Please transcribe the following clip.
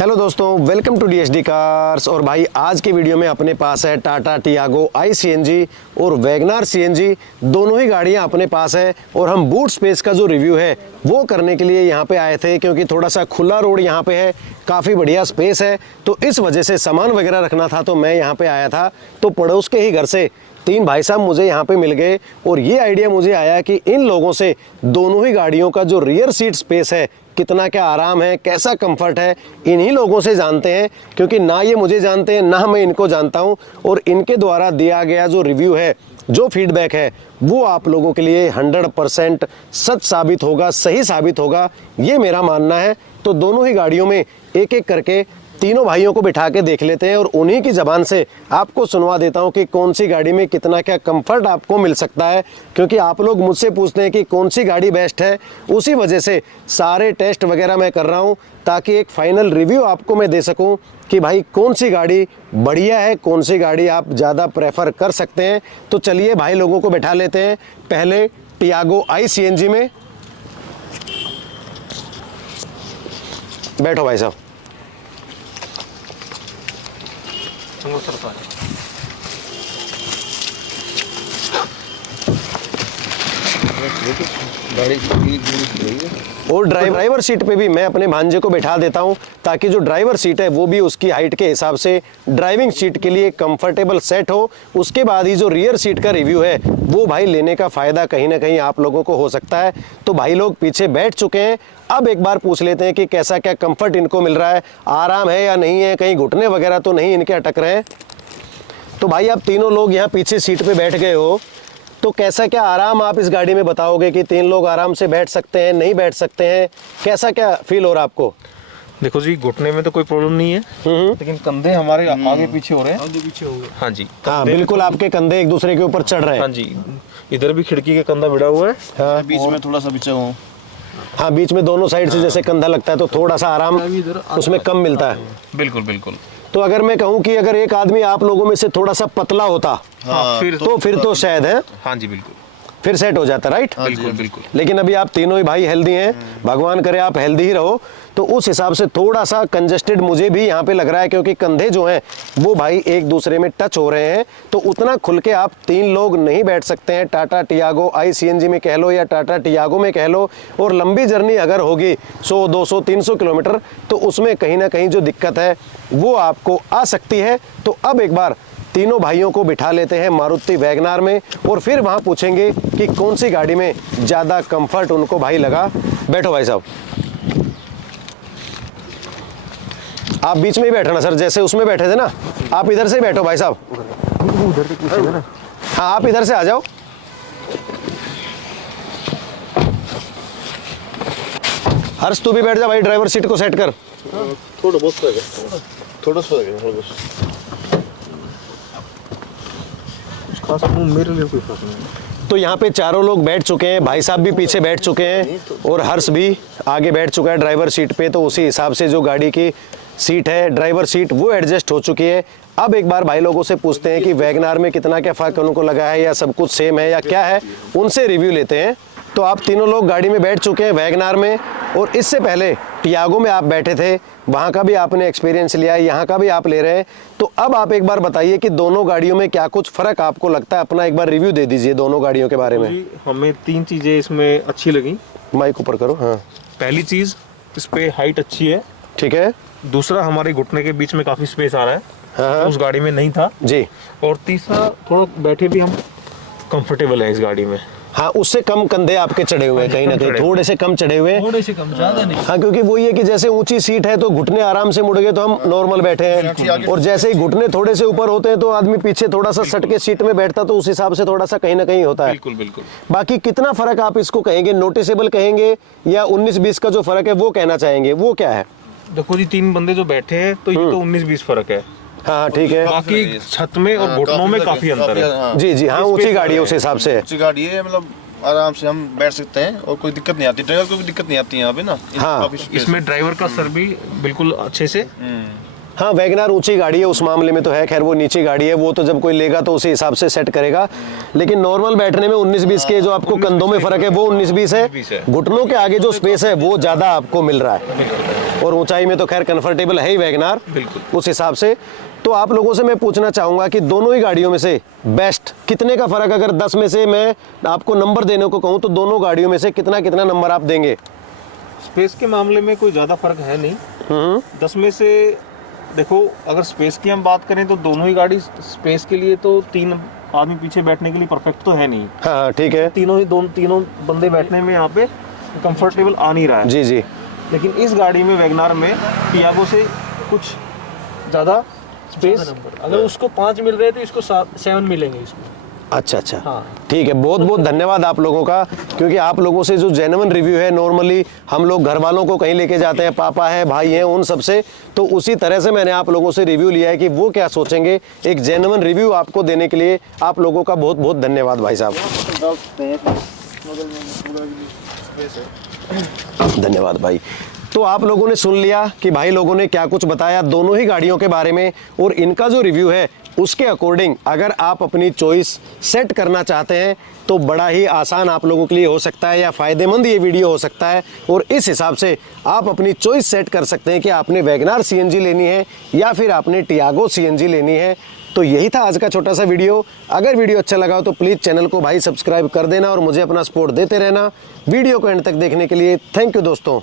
Hello दोस्तों, welcome to DSD cars. और भाई आज के वीडियो में अपने पास है टाटा टियागो आई सीएनजी और वैगनार सीएनजी, दोनों ही गाड़ियां अपने पास है। और हम बूट स्पेस का जो रिव्यू है वो करने के लिए यहाँ पे आए थे, क्योंकि थोड़ा सा खुला रोड यहाँ पे है, काफ़ी बढ़िया स्पेस है, तो इस वजह से सामान वगैरह रखना था तो मैं यहाँ पे आया था। तो पड़ोस के ही घर से तीन भाई साहब मुझे यहाँ पे मिल गए और ये आइडिया मुझे आया कि इन लोगों से दोनों ही गाड़ियों का जो रियर सीट स्पेस है, कितना क्या आराम है, कैसा कंफर्ट है, इन्हीं लोगों से जानते हैं। क्योंकि ना ये मुझे जानते हैं ना मैं इनको जानता हूँ, और इनके द्वारा दिया गया जो रिव्यू है, जो फीडबैक है, वो आप लोगों के लिए 100% सच साबित होगा, सही साबित होगा, ये मेरा मानना है। तो दोनों ही गाड़ियों में एक एक करके तीनों भाइयों को बिठा के देख लेते हैं और उन्हीं की ज़बान से आपको सुनवा देता हूं कि कौन सी गाड़ी में कितना क्या कंफर्ट आपको मिल सकता है। क्योंकि आप लोग मुझसे पूछते हैं कि कौन सी गाड़ी बेस्ट है, उसी वजह से सारे टेस्ट वगैरह मैं कर रहा हूं, ताकि एक फाइनल रिव्यू आपको मैं दे सकूं कि भाई कौन सी गाड़ी बढ़िया है, कौन सी गाड़ी आप ज़्यादा प्रेफर कर सकते हैं। तो चलिए भाई लोगों को बैठा लेते हैं पहले टियागो आई सीएनजी में। बैठो भाई साहब। और ड्राइवर सीट पे भी मैं अपने भांजे को बैठा देता हूं, ताकि जो ड्राइवर सीट है वो भी उसकी हाइट के हिसाब से ड्राइविंग सीट के लिए कंफर्टेबल सेट हो। उसके बाद ही जो रियर सीट का रिव्यू है वो भाई लेने का फ़ायदा कहीं ना कहीं आप लोगों को हो सकता है। तो भाई लोग पीछे बैठ चुके हैं, अब एक बार पूछ लेते हैं कि कैसा क्या कंफर्ट इनको मिल रहा है, आराम है या नहीं है, कहीं घुटने वगैरह तो नहीं इनके अटक रहे हैं। तो भाई आप तीनों लोग यहाँ पीछे सीट पे बैठ गए हो, तो कैसा क्या आराम आप इस गाड़ी में बताओगे कि तीन लोग आराम से बैठ सकते हैं, नहीं बैठ सकते हैं, कैसा क्या फील हो रहा है आपको? देखो जी, घुटने में तो कोई प्रॉब्लम नहीं है, लेकिन कंधे हमारे आगे पीछे हो रहे हैं। आगे पीछे हो गए। हाँ जी, हाँ बिल्कुल, आपके कंधे एक दूसरे के ऊपर चढ़ रहे हैं। हाँ जी, इधर भी खिड़की के कंधा भिड़ा हुआ है। हाँ, बीच में थोड़ा सा बिछा हूँ। हाँ, बीच में दोनों साइड से जैसे कंधा लगता है तो थोड़ा सा आराम उसमें कम मिलता है। बिल्कुल बिल्कुल। तो अगर मैं कहूँ कि अगर एक आदमी आप लोगों में से थोड़ा सा पतला होता, हाँ, फिर तो शायद है। हाँ जी बिल्कुल, फिर सेट हो जाता, राइट? बिल्कुल बिल्कुल। लेकिन अभी आप तीनों ही भाई हेल्दी हैं, भगवान करे आप हेल्दी ही रहो। तो उस हिसाब से थोड़ा सा कंजेस्टेड मुझे भी यहाँ पे लग रहा है, क्योंकि कंधे जो हैं वो भाई एक दूसरे में टच हो रहे हैं। तो उतना खुल के आप तीन लोग नहीं बैठ सकते हैं टाटा टियागो आई सीएनजी में कह लो या टाटा टियागो में कह लो। और लंबी जर्नी अगर होगी 100, 200, 300 किलोमीटर, तो उसमें कहीं ना कहीं जो दिक्कत है वो आपको आ सकती है। तो अब एक बार तीनों भाइयों को बिठा लेते हैं मारुति वैगनार में, और फिर वहाँ पूछेंगे कि कौन सी गाड़ी में ज़्यादा कंफर्ट उनको भाई लगा। बैठो भाई साहब, आप बीच में ही बैठना सर, जैसे उसमें बैठे थे ना, आप इधर से ही बैठो भाई साहब। हाँ, आप इधर से आ जाओ। हर्ष तू भी बैठ जा भाई, ड्राइवर सीट को सेट कर। थोड़ा सा मेरे लिए कोई फर्क नहीं। तो यहाँ पे चारों लोग बैठ चुके हैं, भाई साहब भी पीछे बैठ चुके हैं और हर्ष भी आगे बैठ चुका है ड्राइवर सीट पे। तो उसी हिसाब से जो गाड़ी की सीट है, ड्राइवर सीट, वो एडजस्ट हो चुकी है। अब एक बार भाई लोगों से पूछते हैं कि वैगनार में कितना क्या फ़र्क उनको लगा है, या सब कुछ सेम है या क्या है, उनसे रिव्यू लेते हैं। तो आप तीनों लोग गाड़ी में बैठ चुके हैं वैगनार में, और इससे पहले टियागो में आप बैठे थे, वहाँ का भी आपने एक्सपीरियंस लिया है, यहाँ का भी आप ले रहे हैं। तो अब आप एक बार बताइए कि दोनों गाड़ियों में क्या कुछ फ़र्क आपको लगता है, अपना एक बार रिव्यू दे दीजिए दोनों गाड़ियों के बारे में। हमें तीन चीज़ें इसमें अच्छी लगी। माइक ऊपर करो। हाँ, पहली चीज़, इस पे हाइट अच्छी है। ठीक है। दूसरा, हमारे घुटने के बीच में काफ़ी स्पेस आ रहा है। हाँ, उस गाड़ी में नहीं था जी। और तीसरा, थोड़ा बैठे भी हम कंफर्टेबल है इस गाड़ी में। हाँ, उससे कम कंधे आपके चढ़े हुए हैं, कहीं ना कहीं थोड़े से कम चढ़े हुए हैं। थोड़े से कम, ज्यादा नहीं। हाँ, क्योंकि वो ये कि जैसे ऊंची सीट है तो घुटने आराम से मुड़ गए तो हम नॉर्मल बैठे हैं, और जैसे ही घुटने थोड़े से ऊपर होते हैं तो आदमी पीछे थोड़ा सा सट के सीट में बैठता, तो उस हिसाब से थोड़ा सा कहीं ना कहीं होता है। बिल्कुल बिल्कुल। बाकी कितना फर्क आप इसको कहेंगे, नोटिसेबल कहेंगे, या 19-20 का जो फर्क है वो कहना चाहेंगे, वो क्या है? देखो जी, तीन बंदे जो बैठे हैं तो ये तो 19-20 फर्क है। हाँ ठीक है। बाकी छत में और घुटनों में काफी अंतर है। जी जी, हाँ, ऊंची गाड़ी है उस हिसाब से। ऊंची गाड़ी है, मतलब आराम से हम बैठ सकते हैं और कोई दिक्कत नहीं आती, ड्राइवर को भी दिक्कत नहीं आती है यहाँ पे ना। हाँ, इसमें ड्राइवर का सर भी बिल्कुल अच्छे से। हाँ, वैगनार ऊंची गाड़ी है उस मामले में तो है, खैर वो नीची गाड़ी है, वो तो जब कोई लेगा तो उसी हिसाब से सेट करेगा। लेकिन नॉर्मल बैठने में 19-20 के जो आपको कंधों में फर्क है वो 19-20 है, घुटनों के आगे जो स्पेस है वो ज्यादा आपको मिल रहा है। और ऊंचाई में तो खैर कंफर्टेबल है ही वैगनार बिल्कुल। उस हिसाब से। तो आप लोगों से मैं पूछना चाहूँगा कि दोनों ही गाड़ियों में से बेस्ट कितने का फ़र्क, अगर 10 में से मैं आपको नंबर देने को कहूँ तो दोनों गाड़ियों में से कितना कितना नंबर आप देंगे? स्पेस के मामले में कोई ज़्यादा फर्क है नहीं। 10 में से देखो, अगर स्पेस की हम बात करें तो दोनों ही गाड़ी स्पेस के लिए तो 3 आदमी पीछे बैठने के लिए परफेक्ट तो है नहीं। हाँ ठीक है। तीनों बंदे बैठने में यहाँ पे कंफर्टेबल आ नहीं रहा है। जी जी। लेकिन इस गाड़ी में वैगनार में टियागो से कुछ ज़्यादा स्पेस, अगर उसको 5 मिल रहे तो इसको 7 मिलेंगे इसमें। अच्छा अच्छा हाँ। ठीक है, बहुत बहुत धन्यवाद आप लोगों का, क्योंकि आप लोगों से जो जेन्युइन रिव्यू है, नॉर्मली हम लोग घर वालों को कहीं लेके जाते हैं, पापा है, भाई हैं, उन सब से, तो उसी तरह से मैंने आप लोगों से रिव्यू लिया है कि वो क्या सोचेंगे। एक जेन्युइन रिव्यू आपको देने के लिए आप लोगों का बहुत बहुत धन्यवाद भाई साहब, धन्यवाद भाई। तो आप लोगों ने सुन लिया कि भाई लोगों ने क्या कुछ बताया दोनों ही गाड़ियों के बारे में, और इनका जो रिव्यू है उसके अकॉर्डिंग अगर आप अपनी चॉइस सेट करना चाहते हैं तो बड़ा ही आसान आप लोगों के लिए हो सकता है, या फ़ायदेमंद ये वीडियो हो सकता है। और इस हिसाब से आप अपनी चॉइस सेट कर सकते हैं कि आपने वैगनार सीएनजी लेनी है या फिर आपने टियागो सीएनजी लेनी है। तो यही था आज का छोटा सा वीडियो। अगर वीडियो अच्छा लगा हो तो प्लीज़ चैनल को भाई सब्सक्राइब कर देना और मुझे अपना सपोर्ट देते रहना। वीडियो को एंड तक देखने के लिए थैंक यू दोस्तों।